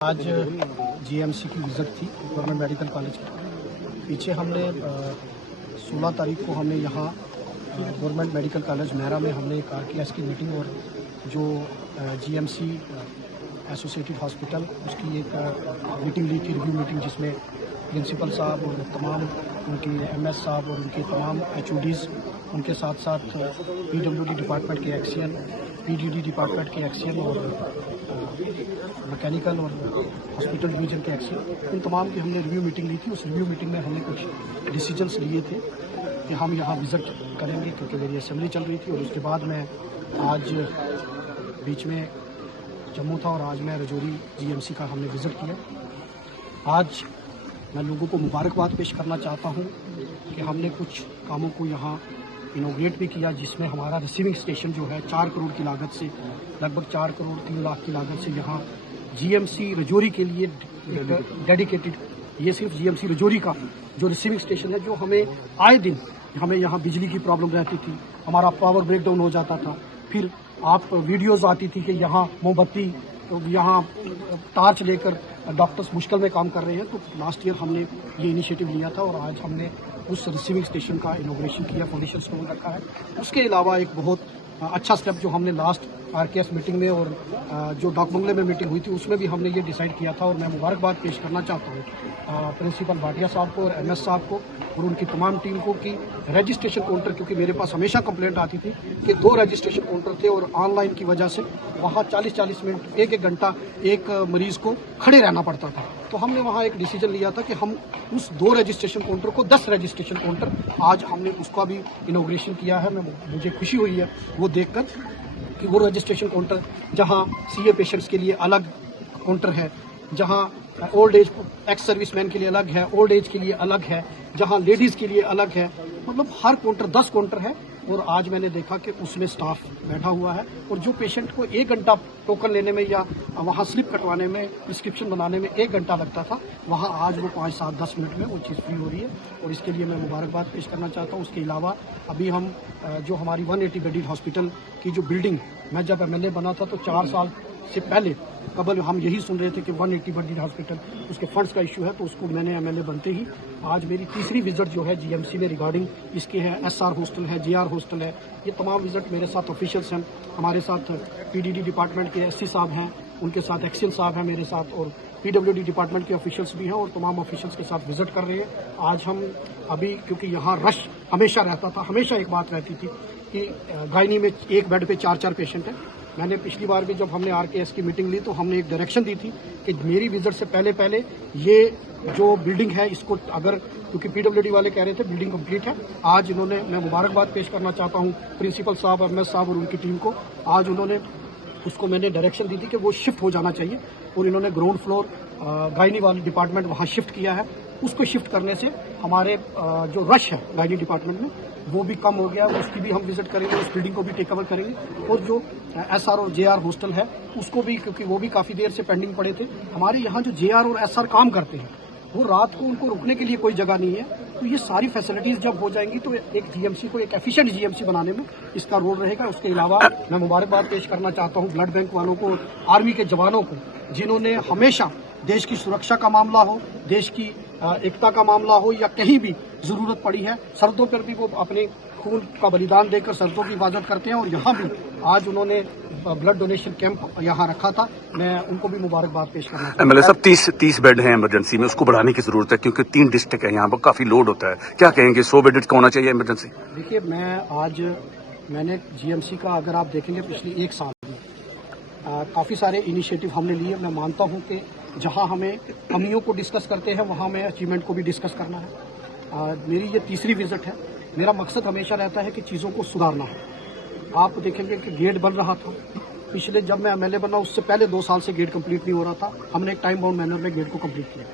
आज जीएमसी की विजिट थी गवर्नमेंट मेडिकल कॉलेज की। पीछे हमने 16 तारीख को हमने यहाँ गवर्नमेंट मेडिकल कॉलेज मेहरा में हमने एक आरकेएस की मीटिंग और जो जीएमसी एसोसिएटेड हॉस्पिटल उसकी एक मीटिंग ली थी, रिव्यू मीटिंग, जिसमें प्रिंसिपल साहब और तमाम उनके एमएस साहब और उनके तमाम एचओडीज़, उनके साथ साथ पीडब्ल्यूडी डिपार्टमेंट के एक्सीएन, पीडीडी डिपार्टमेंट के एक्सीएन और मैकेनिकल और हॉस्पिटल डिवीजन के एक्सीएन, इन तमाम की हमने रिव्यू मीटिंग ली थी। उस रिव्यू मीटिंग में हमने कुछ डिसीजंस लिए थे कि हम यहाँ विजिट करेंगे, क्योंकि मेरी असेंबली चल रही थी। और उसके बाद मैं आज बीच में जम्मू था और आज मैं रजौरी जीएमसी का हमने विजिट किया। आज मैं लोगों को मुबारकबाद पेश करना चाहता हूँ कि हमने कुछ कामों को यहाँ इनोग्रेट भी किया, जिसमें हमारा रिसीविंग स्टेशन जो है 4 करोड़ की लागत से, लगभग 4 करोड़ 3 लाख की लागत से यहाँ जीएमसी रजौरी के लिए डेडिकेटेड, ये सिर्फ जीएमसी रजौरी का जो रिसीविंग स्टेशन है, जो हमें आए दिन हमें यहाँ बिजली की प्रॉब्लम रहती थी, हमारा पावर ब्रेकडाउन हो जाता था, फिर आप वीडियोज़ आती थी कि यहाँ मोमबत्ती, यहाँ टार्च लेकर डॉक्टर्स मुश्किल में काम कर रहे हैं। तो लास्ट ईयर हमने ये इनिशिएटिव लिया था और आज हमने उस रिसीविंग स्टेशन का इनॉग्रेशन किया, फाउंडेशन स्टोन रखा है। उसके अलावा एक बहुत अच्छा स्टेप जो हमने लास्ट आरकेएस मीटिंग में और जो डॉक बंगले में मीटिंग हुई थी उसमें भी हमने ये डिसाइड किया था, और मैं मुबारकबाद पेश करना चाहता हूँ प्रिंसिपल भाटिया साहब को और एमएस साहब को और उनकी तमाम टीम को कि रजिस्ट्रेशन काउंटर, क्योंकि मेरे पास हमेशा कंप्लेंट आती थी कि 2 रजिस्ट्रेशन काउंटर थे और ऑनलाइन की वजह से वहाँ 40-40 मिनट, 1-1 घंटा एक मरीज को खड़े रहना पड़ता था। तो हमने वहाँ एक डिसीजन लिया था कि हम उस 2 रजिस्ट्रेशन काउंटर को 10 रजिस्ट्रेशन काउंटर, आज हमने उसका भी इनॉग्रेशन किया है। मुझे खुशी हुई है वो देखकर कि वो रजिस्ट्रेशन काउंटर जहाँ सीए पेशेंट्स के लिए अलग काउंटर है, जहाँ ओल्ड एज एक्स सर्विसमैन के लिए अलग है, ओल्ड एज के लिए अलग है, जहाँ लेडीज़ के लिए अलग है, मतलब हर काउंटर 10 काउंटर है। और आज मैंने देखा कि उसमें स्टाफ बैठा हुआ है और जो पेशेंट को 1 घंटा टोकन लेने में या वहाँ स्लिप कटवाने में, प्रिस्क्रिप्शन बनाने में 1 घंटा लगता था, वहाँ आज वो 5, 7, 10 मिनट में वो चीज़ फ्री हो रही है और इसके लिए मैं मुबारकबाद पेश करना चाहता हूँ। उसके अलावा अभी हम जो हमारी 180 बेडेड हॉस्पिटल की जो बिल्डिंग, मैं जब एमएलए बना था तो 4 साल से पहले कबल हम यही सुन रहे थे कि 180 बेडेड हॉस्पिटल, उसके फंड्स का इशू है, तो उसको मैंने एमएलए बनते ही आज मेरी तीसरी विजिट जो है जीएमसी में रिगार्डिंग इसके है। एसआर हॉस्टल है, जेआर हॉस्टल है, ये तमाम विजिट मेरे साथ ऑफिशियल्स हैं, हमारे साथ पीडीडी डिपार्टमेंट के एससी साहब हैं, उनके साथ एक्सीएन साहब हैं मेरे साथ, और पीडब्ल्यूडी डिपार्टमेंट के ऑफिशियल्स भी हैं और तमाम ऑफिशियल्स के साथ विजिट कर रहे हैं। आज हम अभी, क्योंकि यहाँ रश हमेशा रहता था, हमेशा एक बात रहती थी कि गायनी में एक बेड पे 4-4 पेशेंट हैं। मैंने पिछली बार भी जब हमने आरकेएस की मीटिंग ली तो हमने एक डायरेक्शन दी थी कि मेरी विजिट से पहले ये जो बिल्डिंग है इसको, अगर, क्योंकि पीडब्ल्यूडी वाले कह रहे थे बिल्डिंग कंप्लीट है, आज इन्होंने, मैं मुबारकबाद पेश करना चाहता हूँ प्रिंसिपल साहब, एमएस साहब और उनकी टीम को, आज उन्होंने उसको मैंने डायरेक्शन दी थी कि वो शिफ्ट हो जाना चाहिए और इन्होंने ग्राउंड फ्लोर गायनी वाली डिपार्टमेंट वहाँ शिफ्ट किया है। उसको शिफ्ट करने से हमारे जो रश है गायनी डिपार्टमेंट में वो भी कम हो गया, उसकी भी हम विजिट करेंगे, उस बिल्डिंग को भी टेक ओवर करेंगे। और जो एसआर और जेआर हॉस्टल है उसको भी, क्योंकि वो भी काफ़ी देर से पेंडिंग पड़े थे। हमारे यहाँ जो जेआर और एसआर काम करते हैं वो रात को उनको रुकने के लिए कोई जगह नहीं है, तो ये सारी फैसिलिटीज़ जब हो जाएंगी तो एक जीएमसी को एक एफिशिएंट जीएमसी बनाने में इसका रोल रहेगा। उसके अलावा मैं मुबारकबाद पेश करना चाहता हूँ ब्लड बैंक वालों को, आर्मी के जवानों को, जिन्होंने हमेशा देश की सुरक्षा का मामला हो, देश की एकता का मामला हो या कहीं भी ज़रूरत पड़ी है, सरहदों पर भी वो अपने खून का बलिदान देकर सरहदों की हिफाजत करते हैं। और यहाँ भी आज उन्होंने ब्लड डोनेशन कैंप यहाँ रखा था, मैं उनको भी मुबारकबाद पेश करना चाहता हूँ। एमएलए साहब, 30 बेड हैं इमरजेंसी में, उसको बढ़ाने की जरूरत है क्योंकि 3 डिस्ट्रिक्ट है, यहाँ पर काफी लोड होता है। क्या कहेंगे, 100 बेडेड का होना चाहिए इमरजेंसी? देखिए, मैंने जीएमसी का, अगर आप देखेंगे पिछले 1 साल में काफ़ी सारे इनिशिएटिव हमने लिए। मैं मानता हूँ कि जहाँ हमें कमियों को डिस्कस करते हैं वहाँ हमें अचीवमेंट को भी डिस्कस करना है। मेरी ये तीसरी विजिट है। मेरा मकसद हमेशा रहता है कि चीज़ों को सुधारना है। आप देखेंगे कि गेट बन रहा था, पिछले जब मैं एमएलए बना उससे पहले 2 साल से गेट कंप्लीट नहीं हो रहा था, हमने एक टाइम बाउंड मैनर में गेट को कंप्लीट किया।